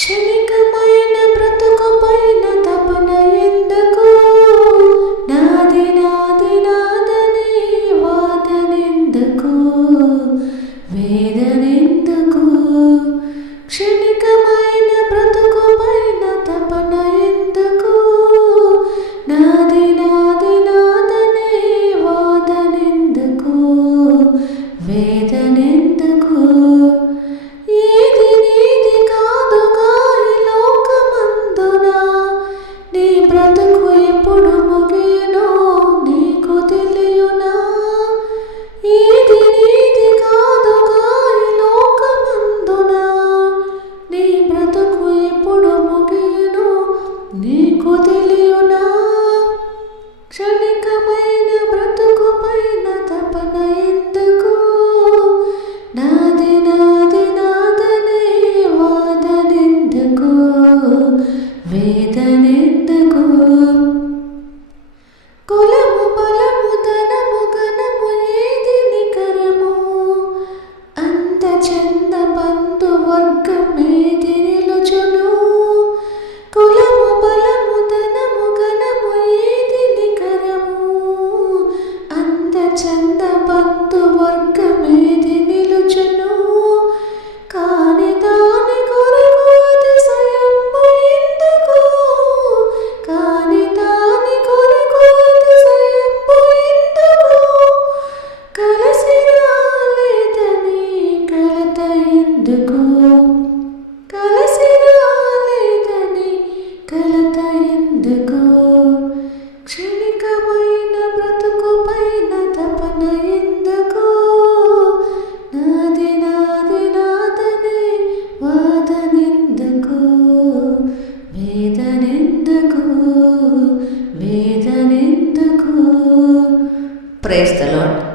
క్షణికమైన బ్రతుకు పైన తపన ఎందుకు? నాది నాది నాదని వాదనెందుకు? వేదనెందుకు? క్షణికమైన బ్రతుకు పైన తపన ఎందుకు? నాది నాది నాదని వాదనెందుకు? వేదనెందుకు? ఏది నీది కాదుగా ఈ లోకమందున, నీ బ్రతుకు ఎప్పుడు ముగియునో నీకు తెలియునా? ఏది నీది కాదుగా ఈ లోకమందున, నీ బ్రతుకు ఎప్పుడు ముగియునో నీకు తెలియునా? క్షణికమైన బ్రతుకు పైన తపన ఎందుకు? నాది నాది నాదని వాదనెందుకు? వేదనెందుకు? కులము బలము ధనము ఘనము ఏది నికరము? అంత చంద బంధు వర్గం ఏది నిలుచును? కులము బలము ధనము ఘనము ఏది నికరము? అంత చంద బంధు వర్గం ఏది నిలుచును? కాని దాని కొరకు అతిశయంబు ఎందుకు? కాని దాని కొరకు అతిశయంబు ఎందుకు? కలసి రాలేదని కలత ఎందుకు? కలసి రాలేదని కలత ఎందుకు? క్షణికమైన బ్రతుకు పైన తపన ఎందుకు? నాది నాది నాదని వాదనెందుకు? వేదనెందుకు? వేదనెందుకు? Praise the lord.